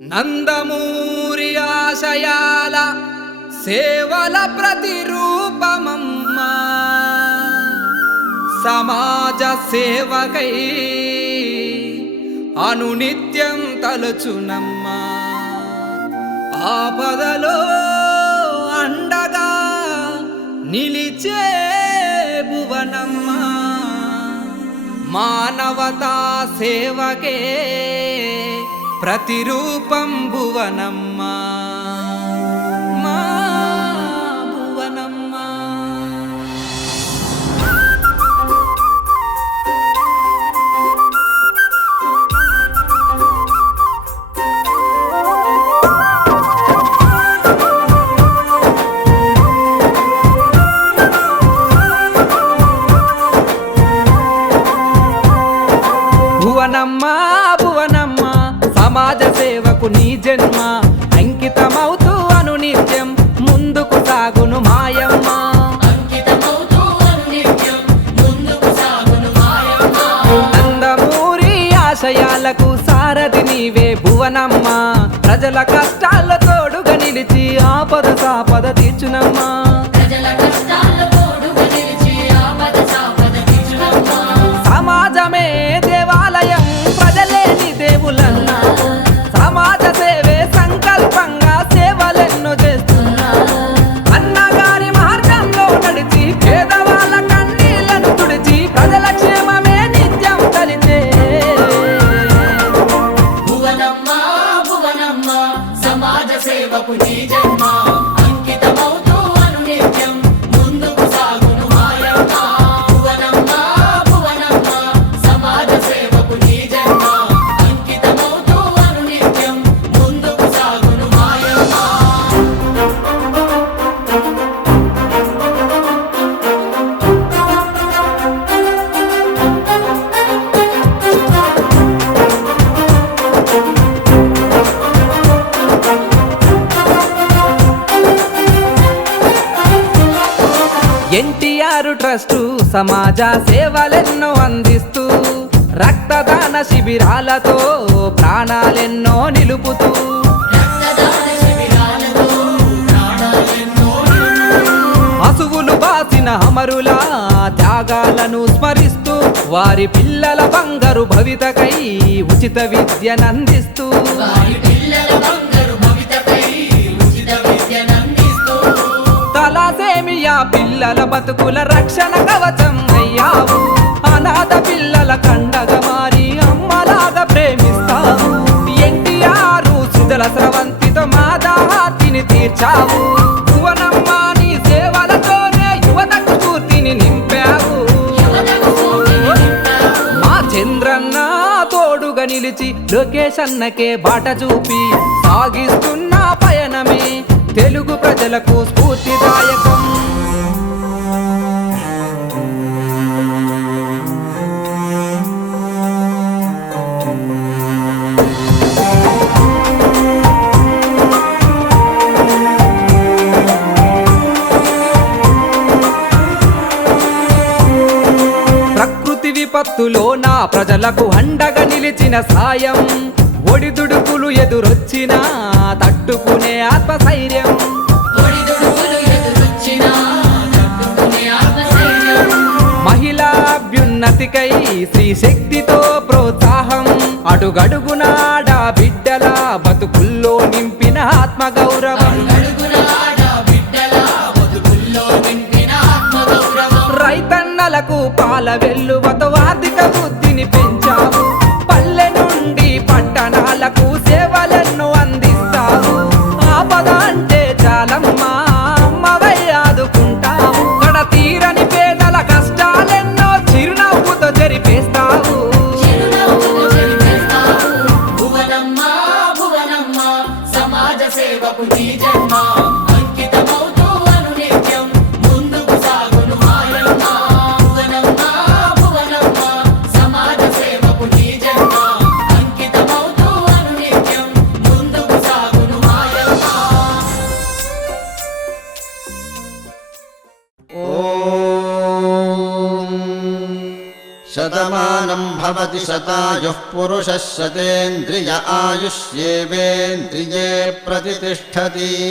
నందమూరి ఆశయాల సేవల ప్రతిరూపమమ్మా, సమాజ సేవకై అనునిత్యం తలచునమ్మా. ఆపదలో అండగా నిలిచే భువనమ్మా, మానవతా సేవకే ప్రతిరూపం భువనమ్మా, మా భువనమ్మా. భువనమ్మా భువనమ్మా, సమాజ సేవకు నీ జన్మ అంకితమవుతూ అనునిత్యం ముందుకు సాగును మాయమ్మ. నందమూరి ఆశయాలకు సారథి నీవే భువనమ్మ, ప్రజల కష్టాల తోడుగా నిలిచి ఆపద సాపద తీర్చునమ్మా. సమాజమే దేవాలయం, ప్రజలే నీ దేవులన్నా, సమాజ సేవే సంకల్పంగా సేవలెన్నో చేస్తున్నా. అన్నగారి మార్గంలో నడిచి పేదవాళ్ళ కన్నీళ్లను తుడిచి ప్రజల క్షేమమే నిత్యం తలిచే భువనమ్మ భువనమ్మ, సమాజ సేవకు నీ జన్మ అంకితమవుతూ అనునిత్యం ముందుకు సాగును మాయమ్మ. భువనమ్మ భువనమ్మ, సమాజ సేవకు నీ జన్మ అంకితమవుతూ అనునిత్యం ముందుకు సాగును మాయమ్మ. ఎన్టీఆర్ ట్రస్టు సమాజ సేవలెన్నో అందిస్తూ రక్తదాన శిబిరాలతో ప్రాణాలెన్నో నిలుపుతూ రక్తదాన శిబిరాలతో ప్రాణాలెన్నో అసువులు బాసిన అమరుల త్యాగాలను స్మరిస్తూ వారి పిల్లల బంగారు భవితకై ఉచిత విద్యనందిస్తూ వారి పిల్లల బంగారు భవితకై ఉచిత విద్యనందిస్తూ తలసేమియా పిల్లల బతుకుల రక్షణ కవచం అయ్యావు. అనాథ పిల్లల కండగా మారి అమ్మలాగా ప్రేమిస్తావు. ఎన్టీఆర్ సుజల స్రవంతితో మా దాహార్తిని తీర్చావు. భువనమ్మ నీ సేవలతోనే యువతకు స్ఫూర్తిని నింపావు. మా చంద్రన్న తోడుగా నిలిచి లోకేష్ అన్నకే బాట చూపి సాగిస్తున్న పయనమే తెలుగు ప్రజలకు స్ఫూర్తిదాయకం. ప్రకృతి విపత్తులో నా ప్రజలకు అండగా నిలిచిన సాయం, ఒడిదుడుకులు ఎదురొచ్చినా తట్టుకునే ఆత్మస్థైర్యం. ఒడిదుడుకులు ఎదురొచ్చినా తట్టుకునే ఆత్మస్థైర్యం. మహిళా అభ్యున్నతికై స్త్రీ శక్తితో ప్రోత్సాహం, అడుగడుగునాడా బిడ్డల బతుకుల్లో నింపిన ఆత్మగౌరవం. అడుగడుగున ఆడ బిడ్డల బతుకుల్లో నింపిన ఆత్మగౌరవం. రైతన్నలకు పాల వెల్లువతో ఆర్థిక వృద్ధిని పెంచావు. పల్లె నుండి పట్టణాలకు సేవలెన్నో అందిస్తావు. ఆపద అంటే చాలమ్మా అమ్మవై ఆదుకుంటావు. కడతీరని పేదల కష్టాలెన్నో చిరునవ్వుతో జరిపేస్తావు. చిరునవ్వుతో చెరిపేస్తావు. భువనమ్మ భువనమ్మ, సమాజ సేవకు నీ జన్మ అంకితమవుతూ అనునిత్యం ముందుకు సాగును మాయమ్మ. భువనమ్మ భువనమ్మ, సమాజ సేవకు నీ జన్మ అంకితమవుతూ అనునిత్యం ముందుకు సాగును మాయమ్మ. శతమానం భవ भवति शतायुः पुरुषः शतेन्द्रिय आयुष्येवेन्द्रिये प्रतितिष्ठति।